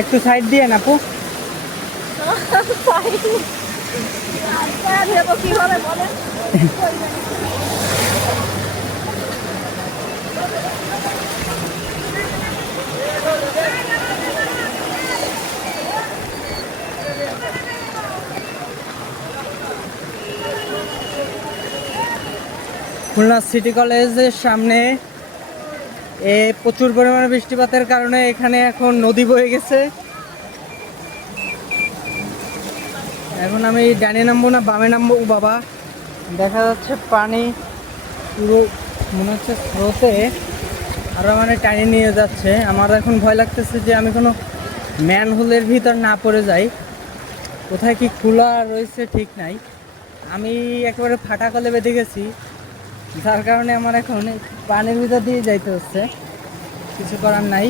একটু সাইড দিয়ে না আপু। কিভাবে বলেন? খুলনা সিটি কলেজের সামনে প্রচুর পরিমাণে বৃষ্টিপাতের কারণে এখানে এখন নদী বয়ে গেছে। এখন আমি ডানে নামবো না বামে নামবো, ও বাবা দেখা যাচ্ছে পানি পুরো মনে হচ্ছে স্রোতে আরও মানে টানে নিয়ে যাচ্ছে। আমার এখন ভয় লাগতেছে যে আমি কোনো ম্যানহোলের ভিতর না পড়ে যাই। কোথায় কি খোলা রয়েছে ঠিক নাই। আমি একেবারে ফাটা কলে বেঁধে গেছি, যার কারণে আমার এখন পানির ভিতর দিয়ে যাইতে হচ্ছে, কিছু করার নাই।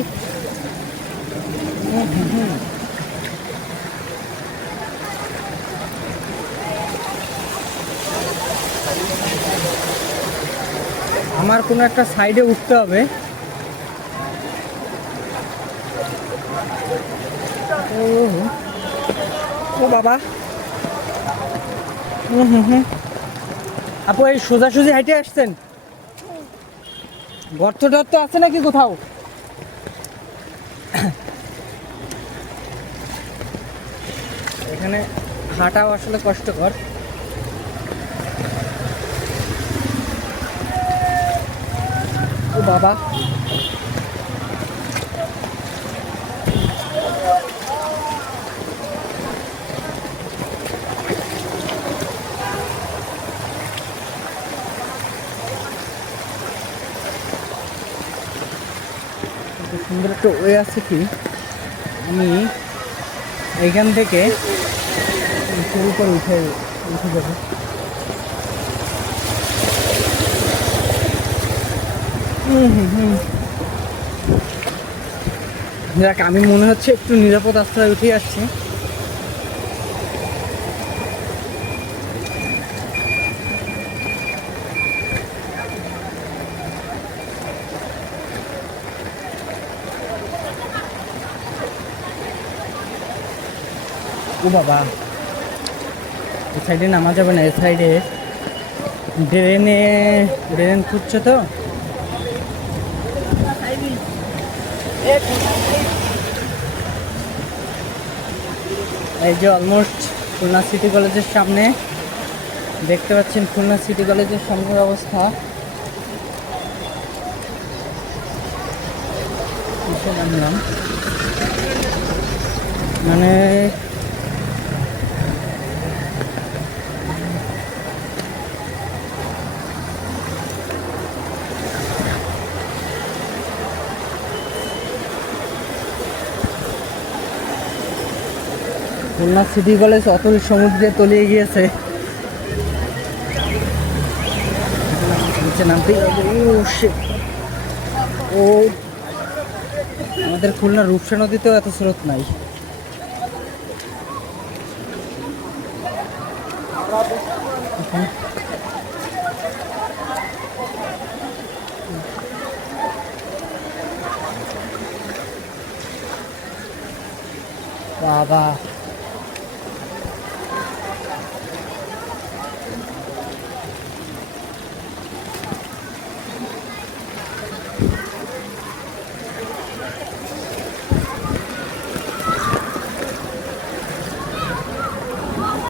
আমার কোনো একটা সাইডে উঠতে হবে। ও বাবা, আপু এই সোজাসুজি হাইটে আসছেন? গর্ত টর্ত আছে নাকি কোথাও? এখানে হাঁটাও আসলে কষ্টকর। ও বাবা, সুন্দর একটা ওয়ে আছে কি, আমি এইখান থেকে উপর উঠে যাবো। দেখ, আমি মনে হচ্ছে একটু নিরাপদ আশ্রয় উঠে আসছি। ও বাবা, এই সাইডে নামা যাবে না, এই সাইডে ড্রেন খুঁজছে তো। এই যে অলমোস্ট খুলনা সিটি কলেজের সামনে, দেখতে পাচ্ছেন খুলনা সিটি কলেজের সামনের অবস্থা। নামলাম মানে খুলনা সিটি কলেজ অতল সমুদ্রে তলিয়ে গিয়েছে। নামতেই হবে। ও আমাদের খুলনা রূপসা নদীতেও এত স্রোত নাই। বাবা